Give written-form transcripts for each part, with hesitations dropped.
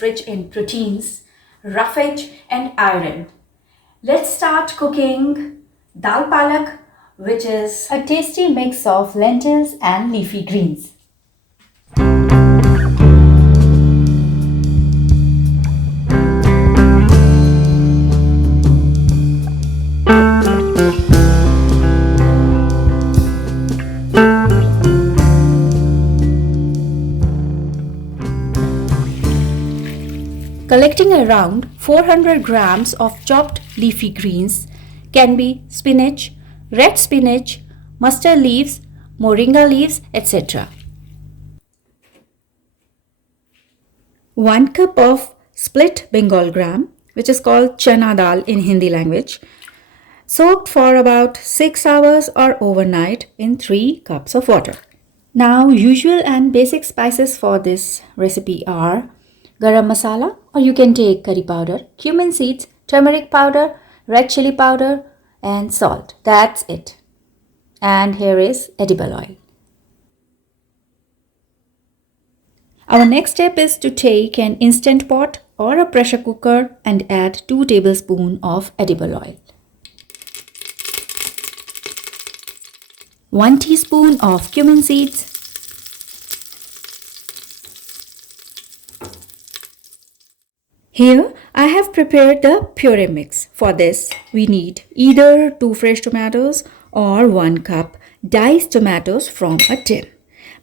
is rich in proteins, roughage and iron. Let's start cooking dal palak, which is a tasty mix of lentils and leafy greens. Collecting around 400 grams of chopped leafy greens can be spinach, red spinach, mustard leaves, moringa leaves, etc. 1 cup of split Bengal gram, which is called chana dal in Hindi language, soaked for about 6 hours or overnight in 3 cups of water. Now, usual and basic spices for this recipe are garam masala, or you can take curry powder, cumin seeds, turmeric powder, red chili powder and salt. That's it. And here is edible oil. Our next step is to take an instant pot or a pressure cooker and add 2 tablespoons of edible oil. 1 teaspoon of cumin seeds, here I have prepared the puree mix. For this, we need either 2 fresh tomatoes or 1 cup diced tomatoes from a tin.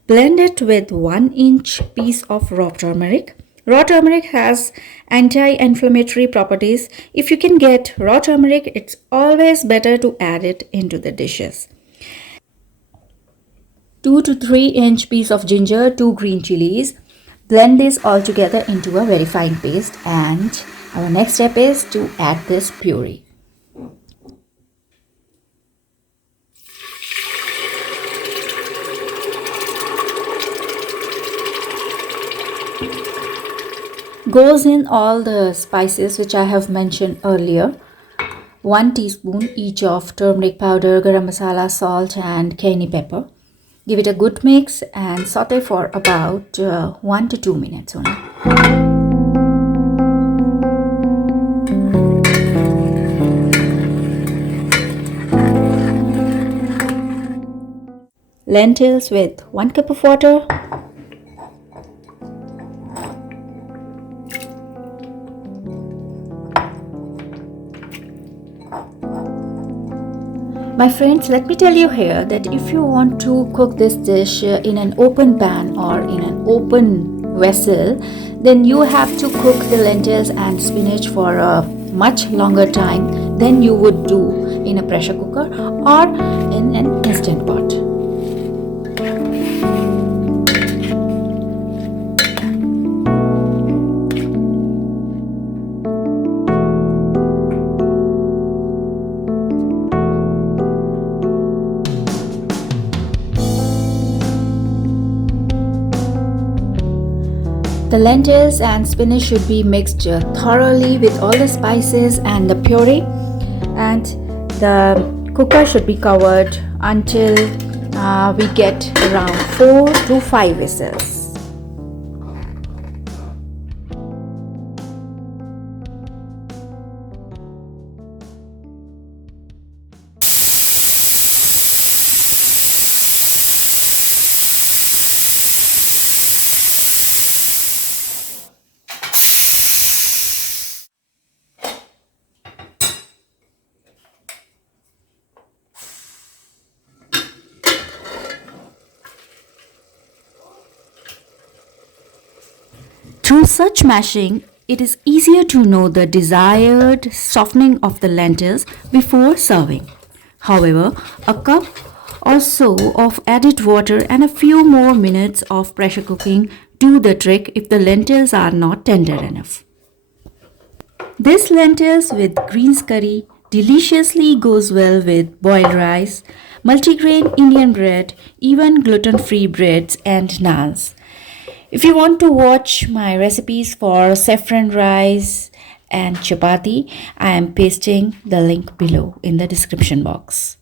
Blend it with 1-inch piece of raw turmeric. Raw turmeric has anti-inflammatory properties. If you can get raw turmeric, it's always better to add it into the dishes. 2 to 3-inch piece of ginger, 2 green chilies. Blend this all together into a very fine paste, and our next step is to add this puree. Goes in all the spices which I have mentioned earlier. 1 teaspoon each of turmeric powder, garam masala, salt and cayenne pepper. Give it a good mix and saute for about 1 to 2 minutes only. Lentils with 1 cup of water. My friends, let me tell you here that if you want to cook this dish in an open pan or in an open vessel, then you have to cook the lentils and spinach for a much longer time than you would do in a pressure cooker or in an instant pot. The lentils and spinach should be mixed thoroughly with all the spices and the puree, and the cooker should be covered until we get around 4 to 5 whistles. Through such mashing, it is easier to know the desired softening of the lentils before serving. However, a cup or so of added water and a few more minutes of pressure cooking do the trick if the lentils are not tender enough. This lentils with greens curry deliciously goes well with boiled rice, multigrain Indian bread, even gluten-free breads and naans. If you want to watch my recipes for saffron rice and chapati, I am pasting the link below in the description box.